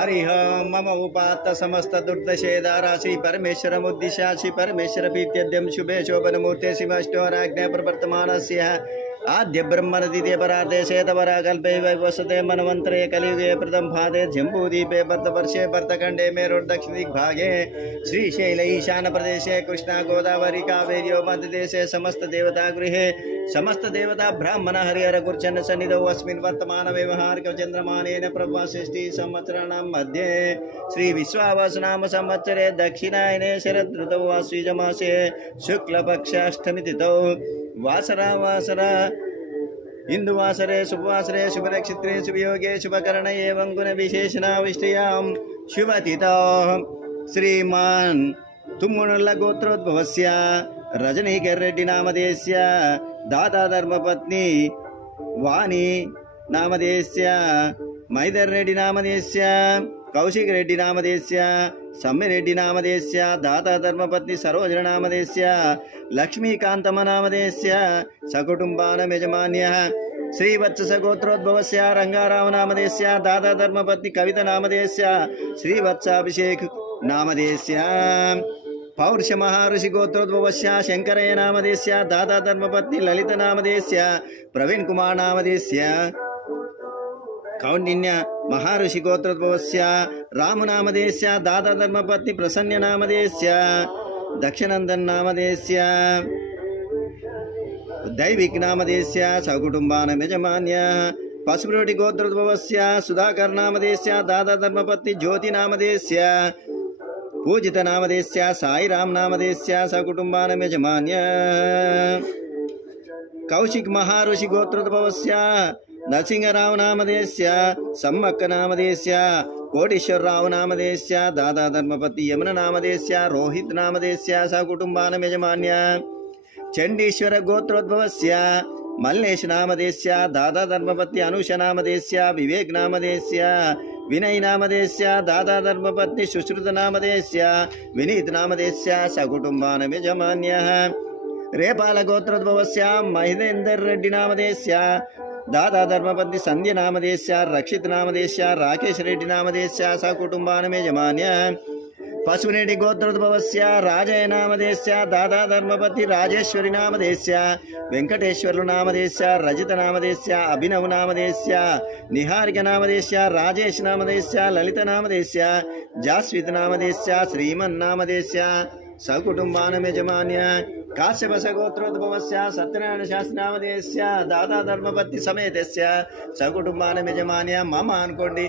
हरिः मम उपात्त समस्त दुर्दशेदारा श्री परमेश्वरमुद्दिश्य श्री परमेश्वर प्रीत्यद्यं शुभे शोभनमूर्ते शिवाष्टोराज्ञा प्रवर्तमानस्य आद्य ब्रह्मण द्वितीय परार्धे शेतवरा कल्पे वसते मनवंतरे कलियुगे प्रथम भादे जम्बूदीपे भरतवर्षे भरतखंडे मेरुर्दक्षिणदिग्भागे श्रीशैल ईशान प्रदेशे कृष्णा गोदावरी कावेर्यो मध्यदेशे समस्त देवता गृहे समस्त देवता ब्राह्मण हरिहर गुर्जन सन्निधौ अस्मिन् वर्तमान व्यवहारिक चंद्रमानेन प्रभषष्टि संवत्सराणां मध्ये श्री विश्वावस नाम संवत्सरे दक्षिणायने शरद ऋतौ आश्विजमासे शुक्लपक्ष अष्टमी तिथौ वासरा हिंदुवासरे शुभवासरे शुभनक्षत्रे शुभयोगे शुभकर्ण एवं गुण विशेषणाविष्टयां शुभतिथौ श्रीमान् तुम्मुनुल्ल गोत्रोद्भवस्य रजनीकर्रेड्डी नामधेयस्य दाता धर्मपत्नी वाणी नामधेयस्य मैदर रेड्डी नामधेयस्य कौशिक रेड्डी नामधेयस्य सम्मिरेड्डी नामधेयस्य दाता धर्मपत्नी सरोजना नामधेयस्य लक्ष्मीकांतम नामधेयस्य सकुटुंबानां यजमान्यः श्रीवत्स गोत्रोद्भवस्य रंगाराव नामधेयस्य दाता धर्मपत्नी कविता नामधेयस्य श्रीवत्साभिषेक नामधेयस्य पौरुष महर्षि गोत्रोद्भवस्य शंकरय नामधेयस्य दाता धर्मपत्नी ललित नामधेयस्य प्रवीण कुमार नामधेयस्य कौंडिन्य महर्षि गोत्रोद्भवस्य राम नामधेयस्य दाता धर्मपत्नी प्रसन्न नामधेयस्य दक्षिणनंदन नामधेयस्य दैविक नामधेयस्य सकुटुंबानां यजमान्य पशुप्रोटी गोत्रोद्भवस्य सुधाकर नामधेयस्य दाता धर्मपत्नी ज्योति नामधेयस्य पूजित नामधेयस्य साईराम नामधेयस्य सकुटुंबानां यजमान्य कौशिक महर्षि गोत्रोद्भवस्य नरसिंहराव नामधेयस्य सम्मक्क नामधेयस्य कोटेश्वरराव नामधेयस्य दादा धर्मपत्नी यमुना नामधेयस्य रोहित नामधेयस्य सकुटुंबानां यजमान्य चंडीश्वर गोत्रोद्भवस्य मल्लेश नामधेयस्य दादा धर्मपत्नी अनुषा नामधेयस्य विवेक नामधेयस्य विनय नामधेयस्य दादा धर्मपत्नी सुश्रुत नामधेयस्य विनीत नामधेयस्य सकुटुंबानां यजमान्यः रेपाल गोत्रोद्भवस्य महेंद्र रेड्डी नामधेयस्य दादा धर्मपत्नी संध्या नामधेयस्य रक्षित नामधेयस्य राकेश रेड्डी नामधेयस्य सकुटुंबानां यजमान्यः पशुनेड्डी गोत्रोद्भवस्य राजय नामधेयस्य दादा धर्मपत्नी राजेश्वरी नामधेयस्य वेंकटेश्वर नामधेयस्य रजित नामधेयस्य अभिनव नामधेयस्य निहारिक नामधेयस्य राजेश नामधेयस्य ललित नामधेयस्य जास्वित नामधेयस्य श्रीमन् नामधेयस्य सकुटुंबानां यजमान्य काश्यप गोत्रोद्भवस्य सत्यनारायण शास्त्री नामधेयस्य दादा धर्मपत्नी समेतस्य सकुटुंबानां यजमान्य मम अनुकोंडि